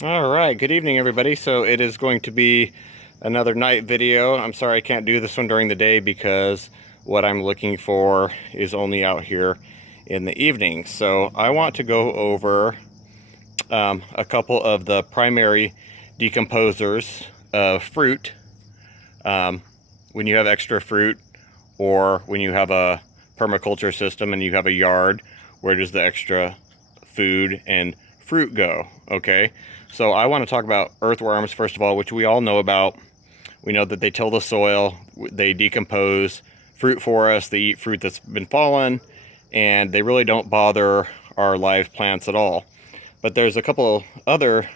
All right, good evening everybody. So it is going to be another night video. I'm sorry I can't do this one during the day because what I'm looking for is only out here in the evening. So I want to go over a couple of the primary decomposers of fruit when you have extra fruit, or when you have a permaculture system and you have a yard. Where does the extra food and fruit go? Okay, so I want to talk about earthworms first of all, which we all know about. We know that they till the soil, they decompose fruit for us, they eat fruit that's been fallen, and they really don't bother our live plants at all. But there's a couple other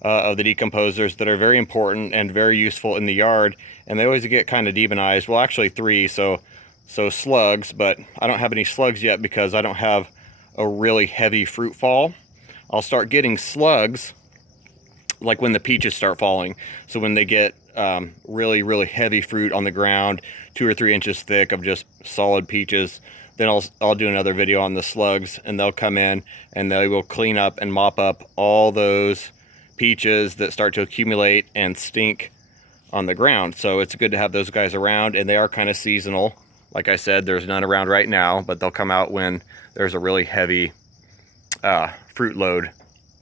of the decomposers that are very important and very useful in the yard, and they always get kind of demonized. Well, actually three. So slugs, but I don't have any slugs yet because I don't have a really heavy fruit fall. I'll start getting slugs like when the peaches start falling. So when they get really heavy fruit on the ground, 2 or 3 inches thick of just solid peaches, then I'll do another video on the slugs, and they'll come in and they will clean up and mop up all those peaches that start to accumulate and stink on the ground. So it's good to have those guys around, and they are kind of seasonal. Like I said, there's none around right now, but they'll come out when there's a really heavy fruit load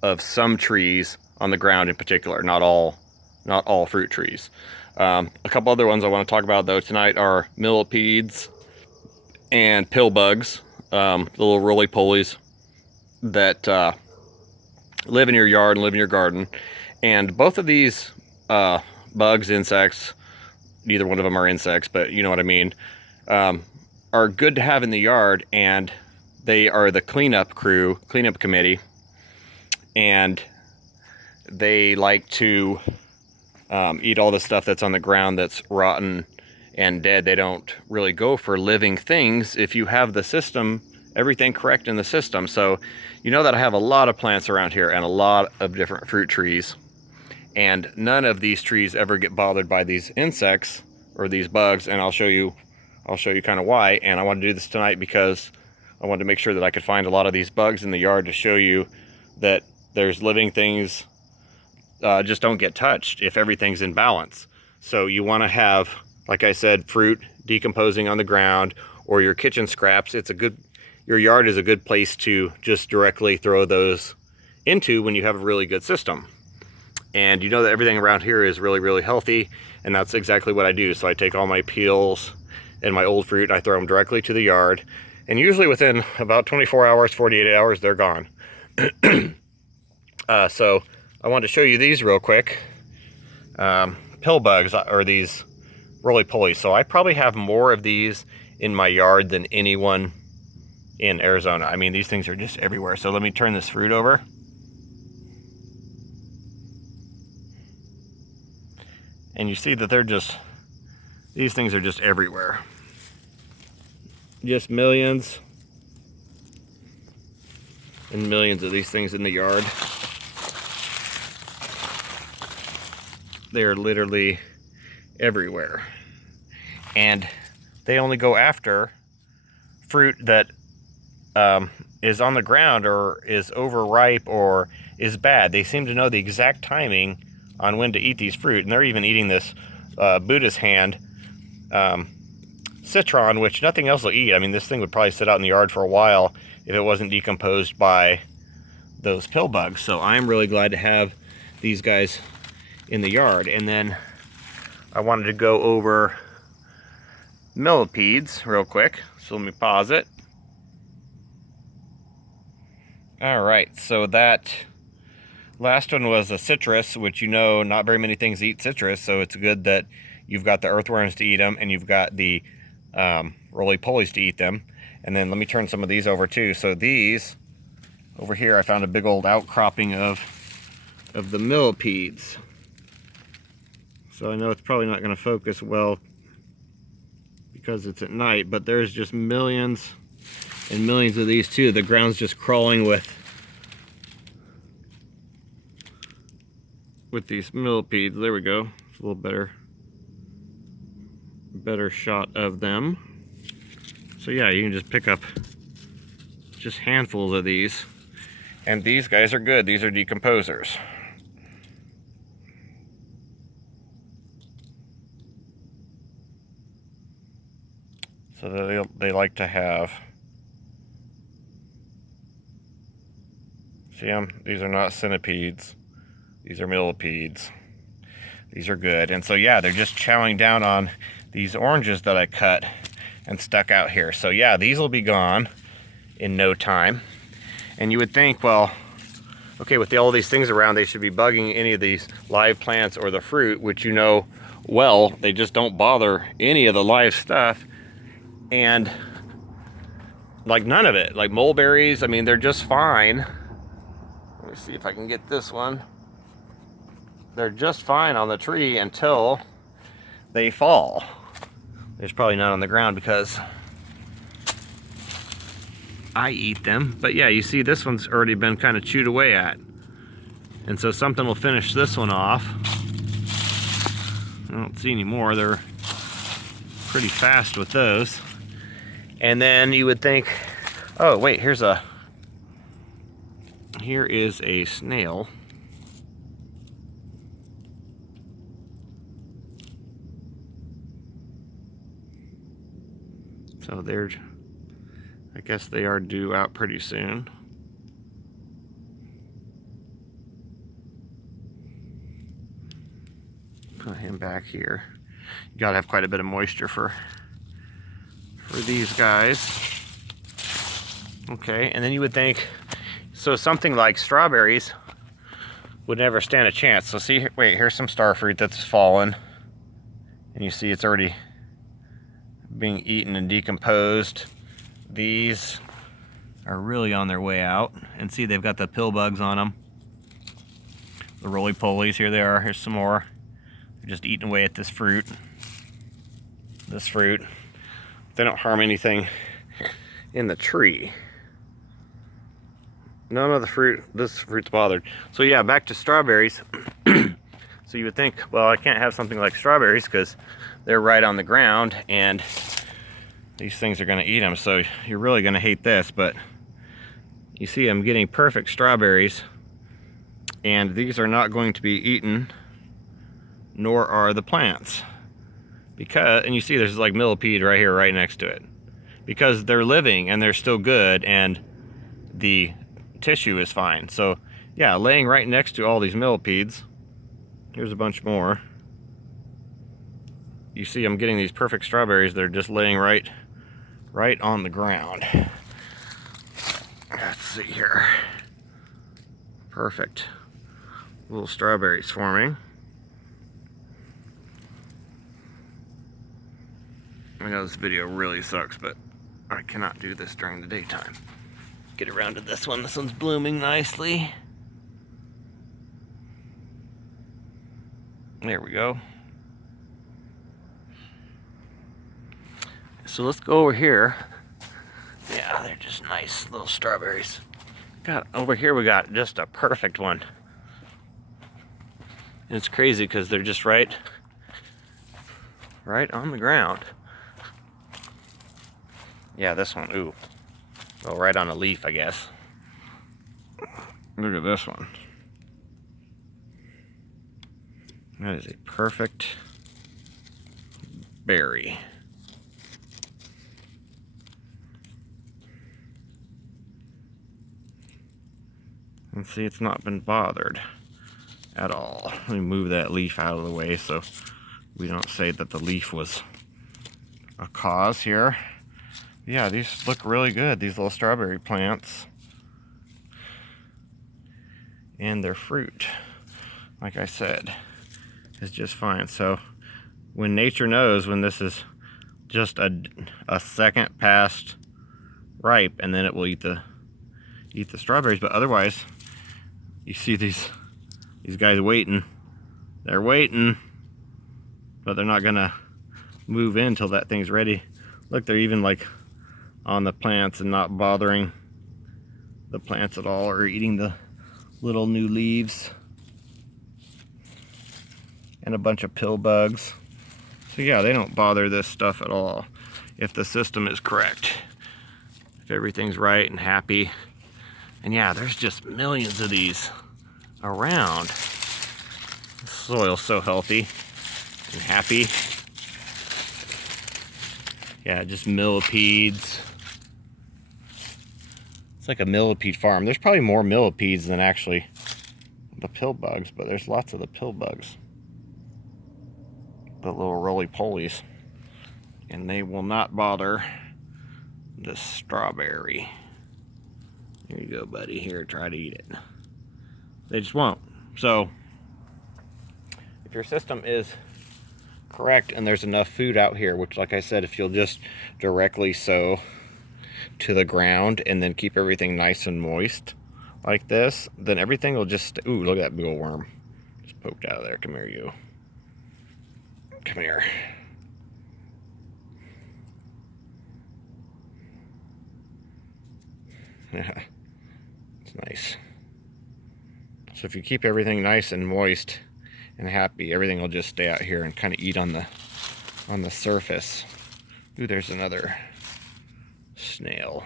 of some trees on the ground in particular, not all fruit trees. A couple other ones I want to talk about though tonight are millipedes and pill bugs, the little roly-polies that live in your yard and live in your garden. And both of these bugs, insects, neither one of them are insects, but you know what I mean, are good to have in the yard, and they are the cleanup committee, and they like to eat all the stuff that's on the ground that's rotten and dead. They don't really go for living things if you have the system, everything correct in the system. So you know that I have a lot of plants around here and a lot of different fruit trees, and none of these trees ever get bothered by these insects or these bugs, and I'll show you kind of why. And I want to do this tonight because I wanted to make sure that I could find a lot of these bugs in the yard to show you that there's living things just don't get touched if everything's in balance. So you want to have, like I said, fruit decomposing on the ground or your kitchen scraps. Your yard is a good place to just directly throw those into when you have a really good system. And you know that everything around here is really healthy, and that's exactly what I do. So I take all my peels and my old fruit and I throw them directly to the yard, and usually within about 24 hours, 48 hours, they're gone. So I wanted to show you these real quick. Pill bugs, or these roly-polies. So I probably have more of these in my yard than anyone in Arizona. I mean, these things are just everywhere. So let me turn this fruit over. And you see that these things are just everywhere. Just millions and millions of these things in the yard. They're literally everywhere. And they only go after fruit that is on the ground or is overripe or is bad. They seem to know the exact timing on when to eat these fruit. And they're even eating this Buddha's hand citron, which nothing else will eat. I mean, this thing would probably sit out in the yard for a while if it wasn't decomposed by those pill bugs. So I'm really glad to have these guys in the yard. And then I wanted to go over millipedes real quick. So let me pause it. All right, so that last one was a citrus, which, you know, not very many things eat citrus, so it's good that you've got the earthworms to eat them and you've got the roly-polies to eat them. And then let me turn some of these over too. So these over here, I found a big old outcropping of the millipedes. So I know it's probably not going to focus well because it's at night, but there's just millions and millions of these too. The ground's just crawling with these millipedes. There we go. It's a little better shot of them. So yeah, you can just pick up just handfuls of these, and these guys are good. These are decomposers. So they like to have, see them? These are not centipedes. These are millipedes. These are good. And so yeah, they're just chowing down on these oranges that I cut and stuck out here. So yeah, these will be gone in no time. And you would think, well, okay, with all these things around, they should be bugging any of these live plants or the fruit, which you know well, they just don't bother any of the live stuff. And like none of it, like mulberries, I mean, they're just fine. Let me see if I can get this one. They're just fine on the tree until they fall. There's probably none on the ground because I eat them. But yeah, you see this one's already been kind of chewed away at. And so something will finish this one off. I don't see any more. They're pretty fast with those. And then you would think, oh wait, here is a snail. So I guess they are due out pretty soon. Put him back here. You gotta have quite a bit of moisture for these guys. Okay, and then you would think, so something like strawberries would never stand a chance. So see, wait, here's some star fruit that's fallen. And you see it's already being eaten and decomposed. These are really on their way out. And see, they've got the pill bugs on them. The roly-polies, here they are, here's some more. They're just eating away at this fruit. This fruit. They don't harm anything in the tree. None of the fruit, this fruit's bothered. So yeah, back to strawberries. So you would think, well, I can't have something like strawberries because they're right on the ground and these things are gonna eat them. So you're really gonna hate this, but you see I'm getting perfect strawberries and these are not going to be eaten, nor are the plants. Because, and you see there's like millipede right here, right next to it. Because they're living and they're still good and the tissue is fine. So yeah, laying right next to all these millipedes, here's a bunch more. You see I'm getting these perfect strawberries. They're just laying right on the ground. Let's see here. Perfect. Little strawberries forming. I know this video really sucks, but I cannot do this during the daytime. Get around to this one. This one's blooming nicely. There we go. So let's go over here. Yeah, they're just nice little strawberries. Over here we got just a perfect one. And it's crazy because they're just right on the ground. Yeah, this one, ooh. Oh, right on a leaf, I guess. Look at this one. That is a perfect berry. And see, it's not been bothered at all. Let me move that leaf out of the way so we don't say that the leaf was a cause here. Yeah, these look really good, these little strawberry plants. And their fruit, like I said, is just fine. So when nature knows when this is just a second past ripe, and then it will eat the strawberries. But otherwise, you see these guys waiting. They're waiting, but they're not gonna move in till that thing's ready. Look, they're even like on the plants and not bothering the plants at all, or eating the little new leaves. And a bunch of pill bugs. So yeah, they don't bother this stuff at all if the system is correct, if everything's right and happy. And yeah, there's just millions of these around. The soil's so healthy and happy. Yeah, just millipedes. It's like a millipede farm. There's probably more millipedes than actually the pill bugs, but there's lots of the pill bugs. The little roly-polies. And they will not bother the strawberry. Here you go, buddy. Here, try to eat it. They just won't. So, if your system is correct and there's enough food out here, which, like I said, if you'll just directly sow to the ground and then keep everything nice and moist like this, then everything will just, ooh, look at that big old worm. Just poked out of there. Come here, you. Come here. Yeah, it's nice. So if you keep everything nice and moist and happy, everything will just stay out here and kind of eat on the surface. Ooh, there's another snail.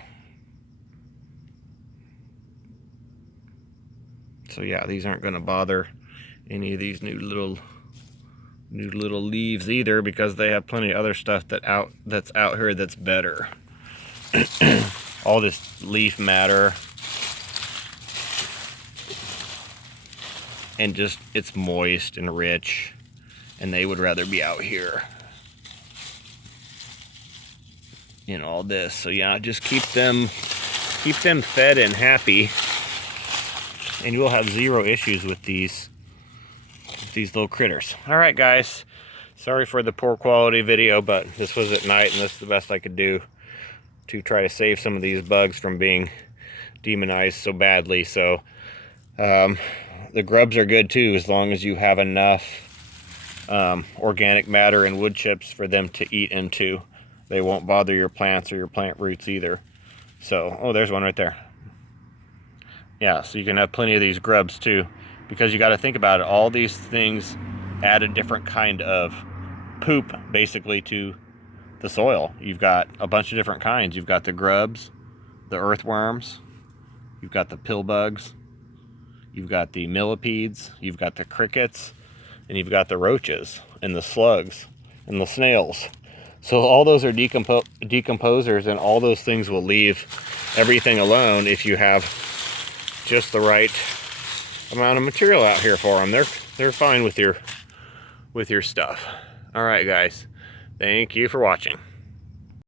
So yeah, these aren't going to bother any of these new little leaves either, because they have plenty of other stuff that's out here that's better. All this leaf matter, and just it's moist and rich, and they would rather be out here in all this. So yeah, just keep them fed and happy, and you will have zero issues with these little critters. All right, guys, sorry for the poor quality video, but this was at night and this is the best I could do to try to save some of these bugs from being demonized so badly. So the grubs are good too, as long as you have enough organic matter and wood chips for them to eat into. They won't bother your plants or your plant roots either. So, oh, there's one right there. Yeah, so you can have plenty of these grubs too, because you got to think about it. All these things add a different kind of poop basically to the soil. You've got a bunch of different kinds. You've got the grubs, the earthworms, you've got the pill bugs, you've got the millipedes, you've got the crickets, and you've got the roaches and the slugs and the snails. So all those are decomposers, and all those things will leave everything alone if you have just the right amount of material out here for them. They're fine with your stuff. All right, guys. Thank you for watching.